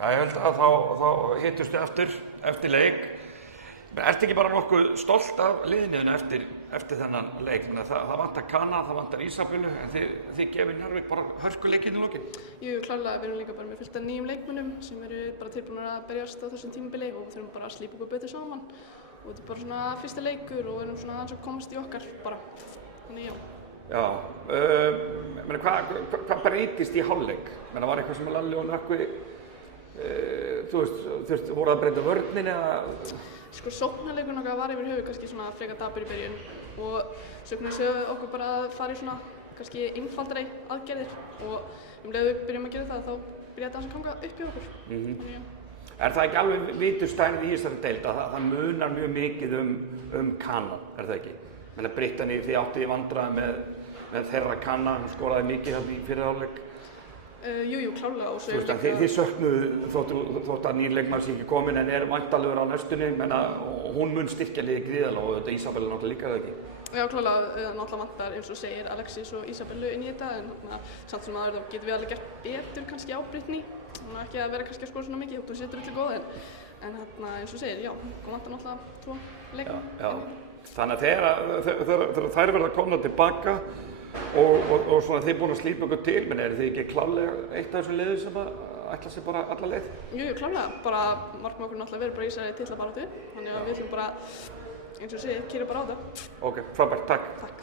Já, ég held að þá hittust þið eftir leik. Ertu ekki bara nokkuð stolt af liðinu eftir þennan leik? Það vantar Kana, það vantar Ísabellu, en þið gefið Njarðvík bara hörkuleikinn í lokin? Jú, klárlega, við erum líka bara með fullt af nýjum leikmönnum sem eru bara tilbúinir að berjast á þessum tímabili og þurfum bara að slípa okkur betur saman. Og þetta er bara svona fyrsti leikur og við erum svona aðeins að komast í okkar bara. Þannig já. Já, hvað breytist í hálfleik? Var eitthvað sem Lalli og Nökkvi, voru að breyta vörninni eða? Sko sóknarleikurinn okkar var yfir höfuð kannski svona frekar dapur í byrjun og sögum við okkur bara að fara í svona kannski einfaldari aðgerðir og leið við byrjum að gera það þá byrjaði þetta að ganga upp í okkur. Er það ekki alveg viturstærð í þessari deild að það munar mjög mikið Kana, er það ekki? Brittany, þið áttið í vandræðum með þeirra Kana, hann skoraði mikið hérna í fyrri hálfleik. Jú, klárlega og svo þið söknuðu þótt að nýr leikmaður sé ekki kominn en er væntanlegur á næstunni, hún mun styrkja liðið gríðarlega og þetta Ísabella náttúrulega líka, eða ekki? Já, klárlega, náttúrulega vantar eins og segir Alexis og Ísabellu inn í þetta en samt sem aður þá getum við alveg gert betur kannski á Brittany, ekki að vera kannski að skora svona mikið, þú setur öllu góð en eins og segir, já, hún vantar náttúrulega 2 leikmenn. Já, þannig að þegar þær verða komnar tilbaka og svona þið búin að slípa ykkur til, eru þið ekki klárlega eitt af þessum liðum sem ætla sér bara alla leið? Jú, klárlega, bara markmið okkur náttúrulega verið bara í þessari titlabaráttu, þannig að við ætlum bara, eins og segir, keyra bara á þetta. Ok, frábært, takk. Takk.